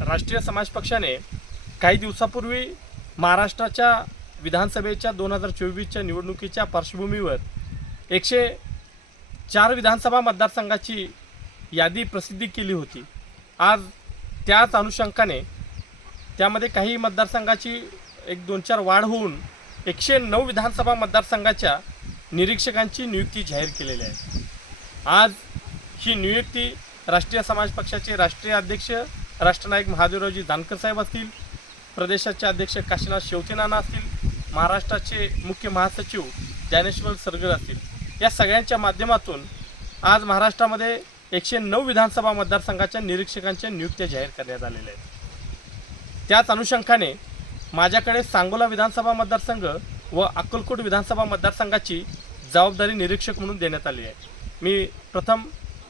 राष्ट्रीय समाज पक्षाने काही दिवसापूर्वी महाराष्ट्राच्या विधानसभेच्या दोन हजार चोवीसच्या निवडणुकीच्या पार्श्वभूमीवर एकशे चार विधानसभा मतदारसंघाची यादी प्रसिद्धी केली होती. आज त्याच अनुषंगाने त्यामध्ये काही मतदारसंघाची एक दोन चार वाढ होऊन एकशे नऊ विधानसभा मतदारसंघाच्या निरीक्षकांची नियुक्ती जाहीर केलेली आहे. आज ही नियुक्ती राष्ट्रीय समाज पक्षाचे राष्ट्रीय अध्यक्ष राष्ट्रनायक महादेवरावजी जानकर साहेब असतील प्रदेशाचे अध्यक्ष काशीनाथ शेवतेनाना असतील महाराष्ट्राचे मुख्य महासचिव ज्ञानेश्वर सरगर असतील. या सगळ्यांच्या माध्यमातून आज महाराष्ट्रामध्ये एकशे नऊ विधानसभा मतदारसंघाच्या निरीक्षकांच्या नियुक्त्या जाहीर करण्यात आलेल्या आहेत. त्याच अनुषंगाने माझ्याकडे सांगोला विधानसभा मतदारसंघ व अक्कलकोट विधानसभा मतदारसंघाची जबाबदारी निरीक्षक म्हणून देण्यात आली आहे. मी प्रथम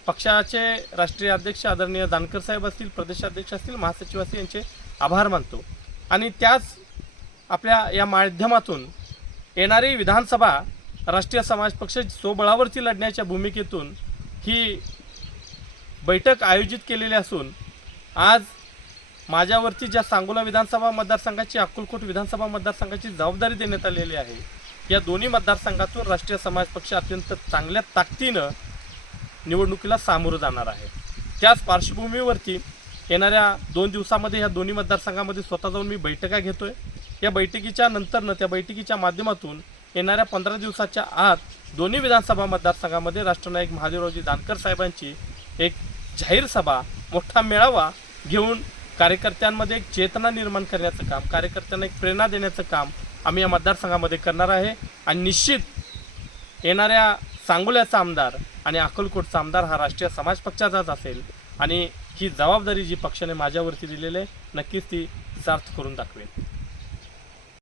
पक्षाचे राष्ट्रीय अध्यक्ष आदरणीय जानकर साहेब असतील प्रदेशाध्यक्ष असतील महासचिव असतील यांचे आभार मानतो. आणि त्याच आपल्या या माध्यमातून येणारी विधानसभा राष्ट्रीय समाज पक्ष स्वबळावरती लढण्याच्या भूमिकेतून ही बैठक आयोजित केलेली असून आज माझ्यावरती ज्या सांगोला विधानसभा मतदारसंघाची अक्कलकोट विधानसभा मतदारसंघाची जबाबदारी देण्यात आलेली आहे या दोन्ही मतदारसंघातून राष्ट्रीय समाज पक्ष अत्यंत चांगल्या ताकदीनं निवडणुकीला सामोरं जाणार आहे. त्याच पार्श्वभूमीवरती येणाऱ्या दोन दिवसामध्ये ह्या दोन्ही मतदारसंघामध्ये स्वतः जाऊन मी बैठका घेतो आहे या बैठकीच्या नंतरनं त्या बैठकीच्या माध्यमातून येणाऱ्या पंधरा दिवसाच्या आत दोन्ही विधानसभा मतदारसंघामध्ये राष्ट्रनायक महादेवरावजी दानकर साहेबांची एक जाहीर सभा मोठा मेळावा घेऊन कार्यकर्त्यांमध्ये एक चेतना निर्माण करण्याचं काम कार्यकर्त्यांना एक प्रेरणा देण्याचं काम आम्ही या मतदारसंघामध्ये करणार आहे. आणि निश्चित येणाऱ्या सांगोल्याचा आमदार आणि अक्कलकोटचा आमदार हा राष्ट्रीय समाज पक्षाचाच असेल आणि ही जबाबदारी जी पक्षाने माझ्यावरती दिलेली आहे नक्कीच ती सार्थ करून दाखवेल